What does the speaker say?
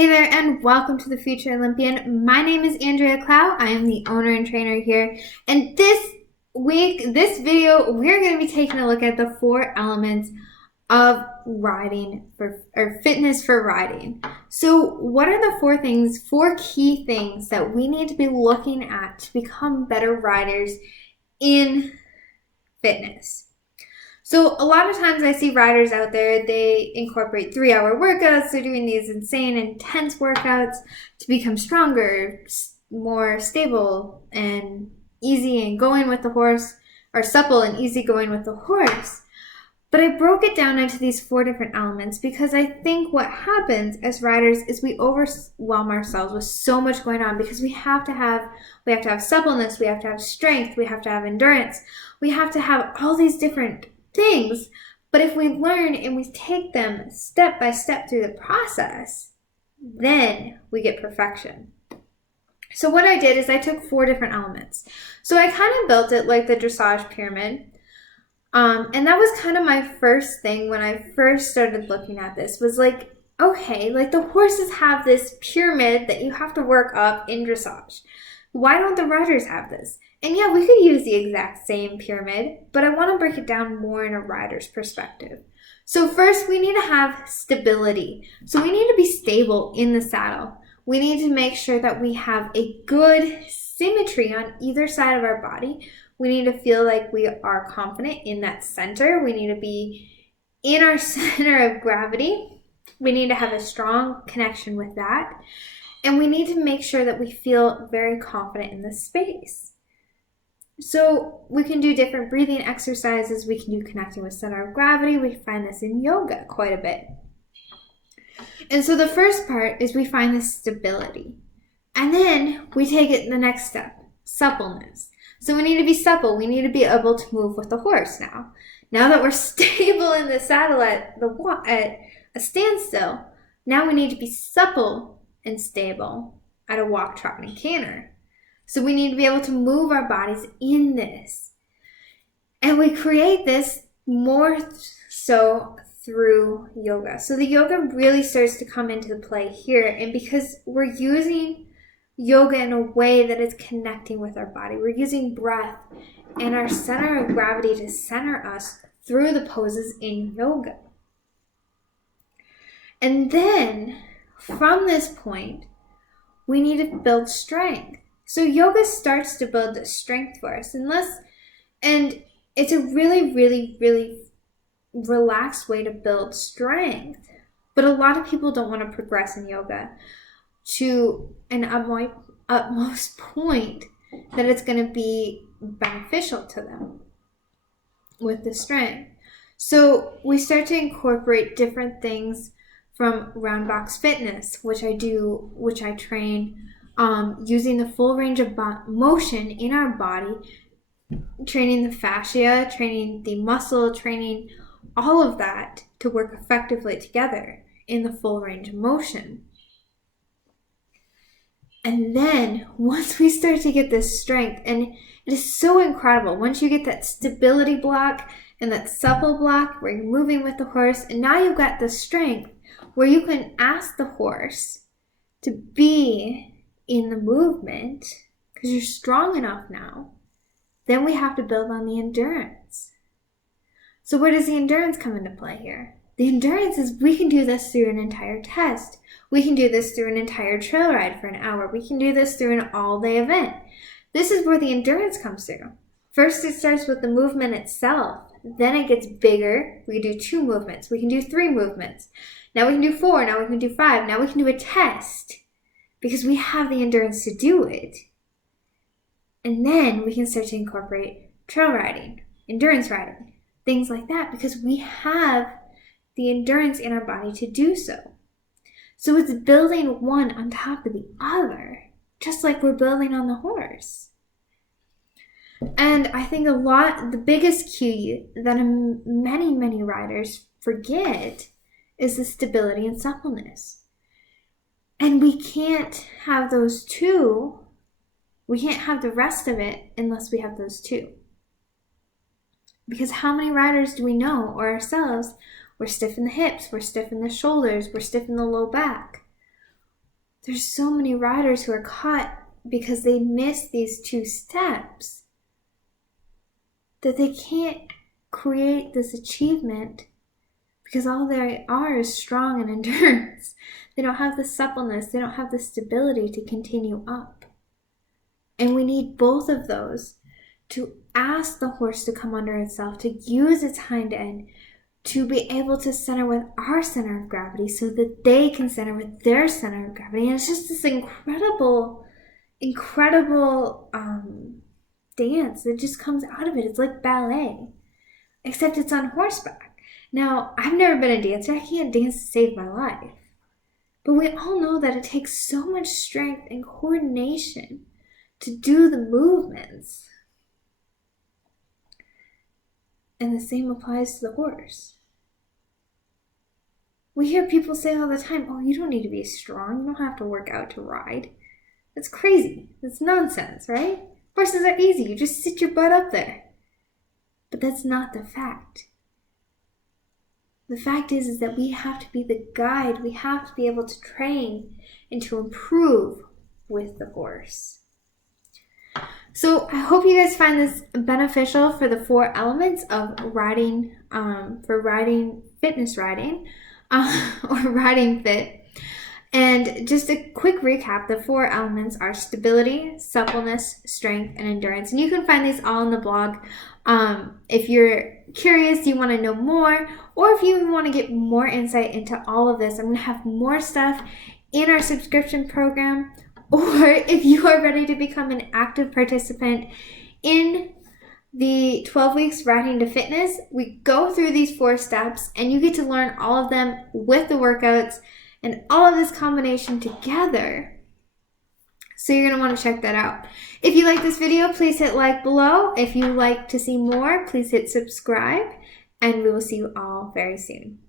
Hey there, and welcome to the Future Olympian. My name is Andrea Clow. I am the owner and trainer here. And this video, we're going to be taking a look at the 4 elements of fitness for riding. So what are the 4 key things that we need to be looking at to become better riders in fitness? So a lot of times I see riders out there, they incorporate 3-hour workouts. They're doing these insane, intense workouts to become stronger, more stable, and easy and going with the horse, or supple and easy going with the horse. But I broke it down into these 4 different elements because I think what happens as riders is we overwhelm ourselves with so much going on because we have to have suppleness, we have to have strength, we have to have endurance, we have to have all these different things. But if we learn and we take them step by step through the process, then we get perfection. So what I did is I took 4 different elements. So I kind of built it like the dressage pyramid. And that was kind of my first thing when I first started looking at this, was like, okay, like the horses have this pyramid that you have to work up in dressage. Why don't the riders have this? And yeah, we could use the exact same pyramid, but I want to break it down more in a rider's perspective. So first, we need to have stability. So we need to be stable in the saddle. We need to make sure that we have a good symmetry on either side of our body. We need to feel like we are confident in that center. We need to be in our center of gravity. We need to have a strong connection with that. And we need to make sure that we feel very confident in the space. So we can do different breathing exercises. We can do connecting with center of gravity. We find this in yoga quite a bit. And so the first part is we find this stability. And then we take it the next step, suppleness. So we need to be supple. We need to be able to move with the horse now. Now that we're stable in the saddle at a standstill, now we need to be supple and stable at a walk, trot, and canter. So we need to be able to move our bodies in this. And we create this more so through yoga. So the yoga really starts to come into play here. And because we're using yoga in a way that is connecting with our body, we're using breath and our center of gravity to center us through the poses in yoga. And then from this point, we need to build strength. So yoga starts to build the strength for us, and it's a really, really, really relaxed way to build strength. But a lot of people don't want to progress in yoga to an utmost point that it's going to be beneficial to them with the strength. So we start to incorporate different things from round box fitness, which I train using the full range of motion in our body, training the fascia, training the muscle, training all of that to work effectively together in the full range of motion. And then once we start to get this strength, and it is so incredible, once you get that stability block and that supple block where you're moving with the horse, and now you've got the strength where you can ask the horse to be in the movement because you're strong enough now, then we have to build on the endurance. So where does the endurance come into play here? The endurance is we can do this through an entire test. We can do this through an entire trail ride for an hour. We can do this through an all-day event. This is where the endurance comes through. First, it starts with the movement itself. Then it gets bigger. We can do 2 movements. We can do 3 movements. Now we can do 4. Now we can do 5. Now we can do a test because we have the endurance to do it. And then we can start to incorporate trail riding, endurance riding, things like that, because we have the endurance in our body to do so. So it's building one on top of the other, just like we're building on the horse. And I think the biggest key that many, many riders forget is the stability and suppleness. And we can't have those 2. We can't have the rest of it unless we have those 2. Because how many riders do we know, or ourselves, we're stiff in the hips, we're stiff in the shoulders, we're stiff in the low back. There's so many riders who are caught because they miss these 2 steps that they can't create this achievement because all they are is strong and endurance. They don't have the suppleness, they don't have the stability to continue up. And we need both of those to ask the horse to come under itself, to use its hind end, to be able to center with our center of gravity so that they can center with their center of gravity. And it's just this incredible dance that just comes out of it. It's like ballet, except it's on horseback. Now, I've never been a dancer. I can't dance to save my life. But we all know that it takes so much strength and coordination to do the movements. And the same applies to the horse. We hear people say all the time, oh, you don't need to be strong. You don't have to work out to ride. That's crazy. That's nonsense, right? Horses are easy. You just sit your butt up there. But that's not the fact. The fact is that we have to be the guide. We have to be able to train and to improve with the horse. So I hope you guys find this beneficial for the 4 elements of riding, for riding, fitness riding, or riding fit. And just a quick recap, the 4 elements are stability, suppleness, strength, and endurance. And you can find these all in the blog. If you're curious, you want to know more, or if you want to get more insight into all of this, I'm going to have more stuff in our subscription program. Or if you are ready to become an active participant in the 12 weeks riding to fitness, we go through these 4 steps and you get to learn all of them with the workouts and all of this combination together. So you're going to want to check that out. If you like this video, please hit like below. If you like to see more, please hit subscribe, and we will see you all very soon.